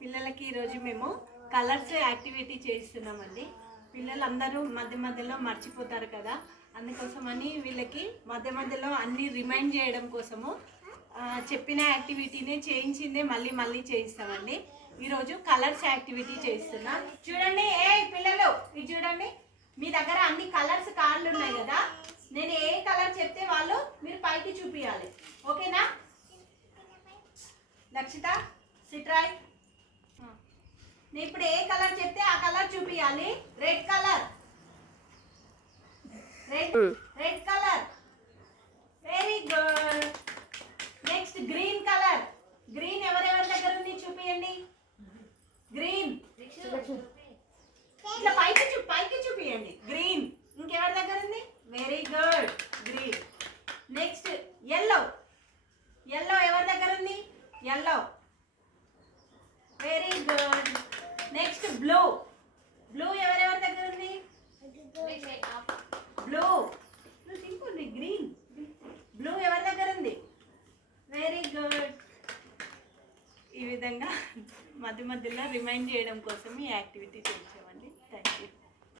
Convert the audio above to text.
పిల్లలకి ఈరోజు మేము కలర్స్ యాక్టివిటీ చేస్తున్నామండి. పిల్లలందరూ మధ్య మధ్యలో మర్చిపోతారు కదా, అందుకోసమని వీళ్ళకి మధ్య మధ్యలో అన్నీ రిమైండ్ చేయడం కోసము చెప్పిన యాక్టివిటీనే చేయించిందే మళ్ళీ మళ్ళీ చేయిస్తామండి. ఈరోజు కలర్స్ యాక్టివిటీ చేస్తున్నా. చూడండి, పిల్లలు ఇది చూడండి, మీ దగ్గర అన్ని కలర్స్ కార్డులు ఉన్నాయి కదా, నేను ఏ కలర్ చెప్తే వాళ్ళు మీరు పైకి చూపించాలి. ఓకేనా? లక్షిత సిట్రాయ్, నేను ఇప్పుడు ఏ కలర్ చెప్తే ఆ కలర్ చూపించాలి. Red colour, red colour, very good. Next green colour, green ఎవరెవరి దగ్గర ఉంది చూపించండి. గ్రీన్ ఇట్లా పైకి చూపించండి. గ్రీన్ ఇంకెవరి దగ్గర ఉంది? Very good, green. Next yellow, yellow ఎవరి దగ్గర ఉంది? Yellow, very good. Next blue, blue ఎవరెవరి దగ్గర ఉంది? Blue, simple. గ్రీన్, బ్లూ ఎవరి దగ్గర ఉంది? Very good. ఈ విధంగా మధ్య మధ్యలో రిమైండ్ చేయడం కోసం ఈ యాక్టివిటీ చేయించామండి. Thank you.